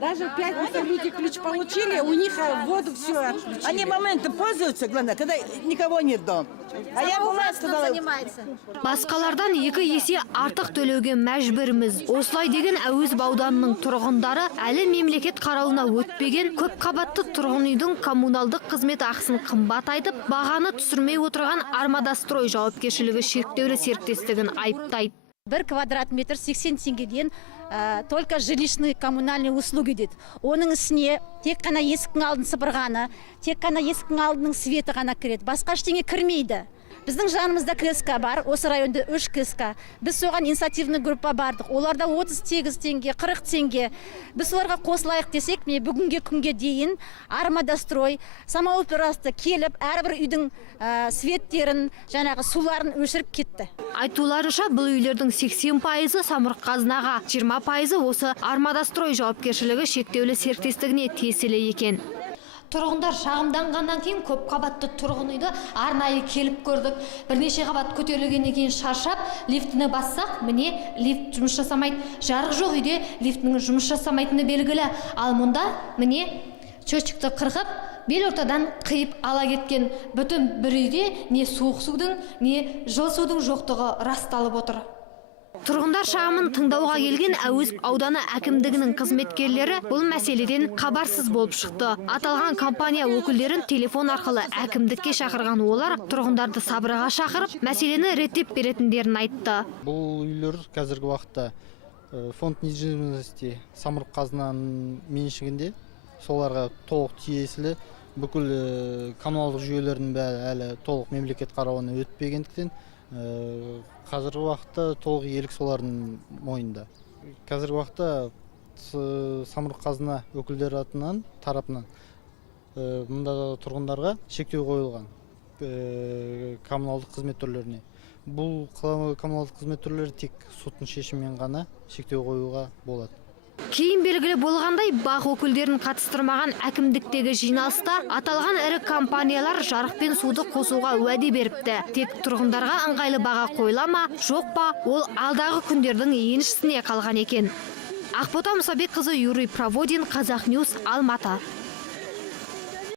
Даже в пятницу люди ключ получили, у них воду все отключили. Они моментом пользуются, главное, когда никого нет дома. А я была, сказала... Басқалардан 2 есе артық төлеуге мәжбүрміз. Осылай деген Әуезов ауданының тұрғындары әлі мемлекет қарауына өтпеген көп қабатты тұрғын үйдің коммуналдық қызмет ақысын қымбат айтып, бағаны түсірмей отырған Армадастрой жауапкершілігі шектеулі серіктестігін айыптайды. 1 квадрат метр 80 теңгеден только жилищные коммунальные услуги дейді. Оның ісіне тек қана есіктің алдын сыпырғаны, тек қана есіктің алдының светі ғана кіреді. Басқа ештеңе кірмейді. Біздің жанымызда КСК бар, осы районда 3 КСК. Біз соған инициативный группа бардық. Оларда 38 теңге, 40 теңге. Біз оларға қосылайық десек, бүгінге күнге дейін Армадастрой, самоуправство келіп, әрбір үйдің светтерін, жаңағы суларын өшіріп кетті. Айтуларынша, бұл үйлердің 80%-ы самұрық қазынаға, 20%-ы осы Армадастрой жауапкершілігі шектеулі серіктестігіне тиесілі екен. Тұрғындар шағымданғаннан кейін көп қабатты тұрғын үйді арнайы келіп көрдік. Бірнеше қабат көтерілгеннен кейін шаршап, лифтіні бассақ, міне лифт жұмыс жасамайды. Жарық жоқ үйде лифтінің жұмыс жасамайтыны белгілі. Ал мұнда міне чөчікті қырғып, бел ортадан қиып ала кеткен. Бүтін бір үйде не суық судың, не жыл судың жоқтығы расталып отыр. Тұрғындар шағымын тыңдауға келген Әуезов ауданы әкімдігінің қызметкерлері бұл мәселеден хабарсыз болып шықты. Аталған компания өкілдерін телефон арқылы әкімдікке шақырған олар тұрғындарды сабырға шақырып, мәселені реттеп беретіндерін айтты. Бұл үйлер қазіргі уақытта фонд недвижимости самұрық қазынаның меншігінде, соларға толық тиесілі, бүкіл коммуналдық жүйелердің бәрі әлі толық мемлекет қарауына өтпегендіктен қазіргі уақытта толық иелік солардың мойнында. Қазіргі уақытта самұрық қазына өкілдері тарапынан мұнда тұрғындарға шектеу қойылған коммуналдық қызмет түрлеріне. Бұл коммуналдық қызмет түрлері тек соттың шешімімен ғана шектеу қоюға болады. Кейін белгілі болғандай, бақ өкілдерін қатыстырмаған әкімдіктегі жиналыста аталған ірі компаниялар жарық пен суды қосуға уәде беріпті. Тек тұрғындарға ыңғайлы баға қойыла ма, жоқ па, ол алдағы күндердің еншісіне қалған екен. Ақбота Мұсабекқызы, Юрий Проводин, Қазақ Ньюс, Алматы.